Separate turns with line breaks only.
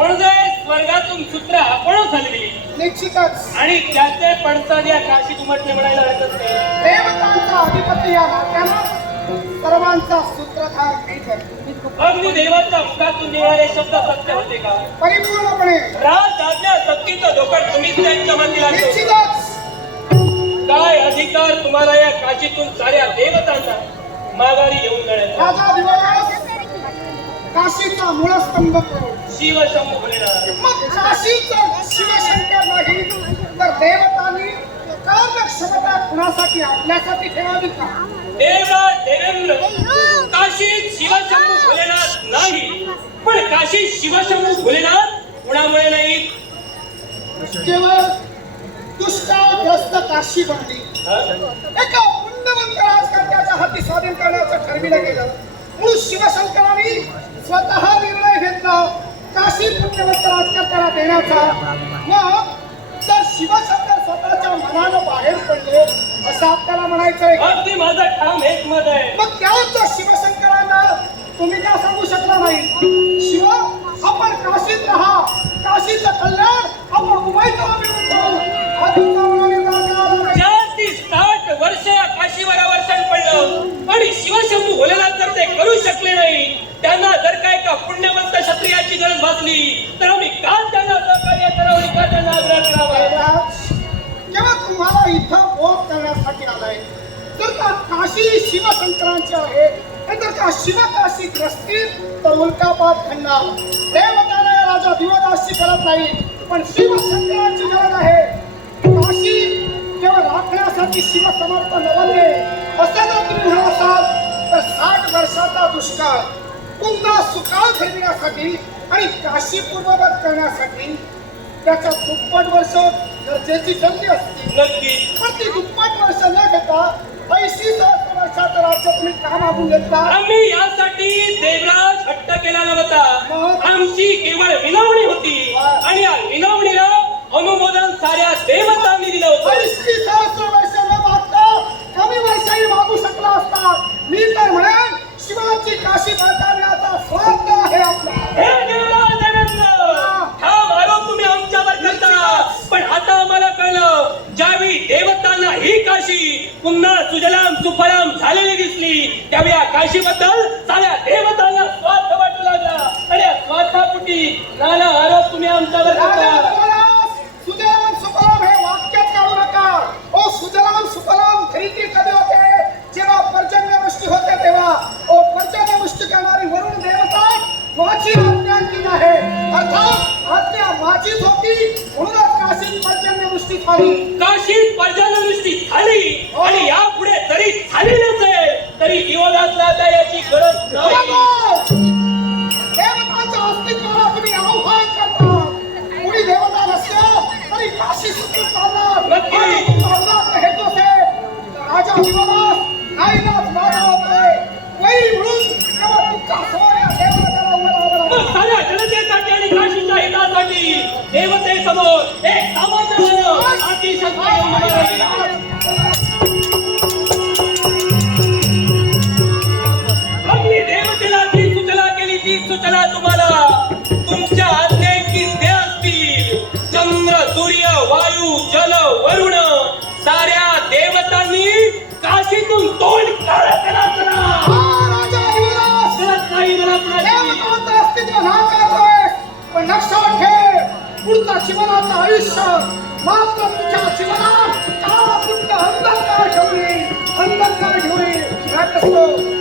म्हणजे स्वर्गातून सूत्र आपणच हलविली.
निश्चितच.
आणि त्याचे पडसाद या काशीत उमटले म्हणायला हरकत नाही.
देवतांचा अधिपती या नात्यानं सर्वांचा सूत्रधार मीच आहे.
अगदी देवाच्या मुखातून निघाले शब्द सत्य होते का?
परिपूर्णपणे.
राज आज्ञा सत्तीचं धोकड तुम्हीच त्यांच्या लागतो
निश्चितच.
काय अधिकार तुम्हाला या काशीतून साऱ्या देवतांना माघारी घेऊन जाण्याचा?
राजा दिवस काशीचा मूळस्तंभ करून
शिवशंभू भोलेनाथ.
मग काशीचा शिवशंकर नाही तर देवतांनी एकाग्र क्षमता कुणासाठी आपल्यासाठी ठेवावी का?
देवराज देवेंद्र काशीत शिवशंभू भोलेनाथ नाही. पण काशीत शिवशंभू भोलेनाथ कुणामुळे नाही?
केवळ दुष्काळग्रस्त काशी बनली? एका पुण्यवंत राजकर्त्याच्या हाती स्वाधीन करण्याचं ठरविलं गेलं. म्हणून शिवशंकरांनी स्वतः निर्णय घेतला. काशी पुण्यवंत राजकर्त्याला देण्याचा. मग जर शिवशंकर स्वतःच्या मनानं बाहेर पडले असं आपल्याला म्हणायचंय.
अगदी माझं ठाम हेच मत आहे.
मग त्याच शिवशंकरांना तुम्ही का सांगू शकला नाही? शिव आपण काशीत राहा. काशीचं कल्याण आपण नाही.
चार ती साठ वर्ष काशीवर वर्षण पडलं. आणि शिवशंभू भोलेनाथ जर ते
इथं बोध करण्यासाठी आलाय. तर का काशी शिवशंकरांची आहे आणि का शिवकाशी ग्रस्ती तर उल्कापात खंडा देवताने राजा दिवदासची करत नाही पण शिवशंकरांची गरज आहे. काशी केवळ राखण्यासाठी शिवसमर्थ नवले असं जर तुम्ही म्हणत असाल तर साठ वर्षाचा दुष्काळ. पुन्हा सुकाळ फिरण्यासाठी आणि काशी पूर्ववत करण्यासाठी त्याच्या दुप्पट वर्ष गरजेची ठरली असती.
नक्की.
पण ती दुप्पट वर्ष न घेता ऐंशी सहस्र वर्षाचं राज्य तुम्ही का मागून घेतला
आम्ही यासाठी देवराज हट्ट केला नव्हता? आमची केवळ विनवणी
काशी
पुन्हा सुजलाम सुफलाम झालेली दिसली. त्यावेळी या काशीबद्दल साऱ्या देवतांना स्वार्थ वाटू लागला. आणि या स्वार्थापोटी नाना आरोप तुम्ही आमच्यावर
राजा
करता
बोलास, सुजलाम सुफलाम हे वाक्यात काढू नका. ओ सुजलाम सुफलाम खरेदी कधी होते जेव्हा होते तेव्हा ओ पर्जन्यवृष्टी करणारी वरुण देवता माझी आज्ञांकित आहे. अर्थात आज्ञा माझीच होती म्हणूनच झाली.
काशीत पर्जन्यवृष्टी झाली आणि यापुढे जरी झाली नसेल तरी दिवदासला आता याची गरज नाही.
देवताच्या अस्तित्वाला तुम्ही आव्हान करता. कोणी देवता नसल्या तरी काशी सुखी चालणार.
नक्की.
आणि तुमचा उदात्त हेतू असेल तर राजा दिवस नाईलाज माझा होतोय वैरी म्हणून तेव्हा तुमचा सोड या देवताला उभं राहावं
मग
लागेल.
साऱ्या जनतेसाठी आणि काशीच्या हितासाठी देवतेसमोर एक अग्नी देवतेला जी सूचना केली ती सूचना तुम्हाला तुमच्या आज्ञांची ते असतील. चंद्र सूर्य वायू जल वरुण साऱ्या देवतांनी काशीतून तोंड काढा करा
पुढचा जीवनाचा आयुष्य मात्र तुझ्या जीवनात काळा अंधकार ठेवणे अंधकार ठेवणे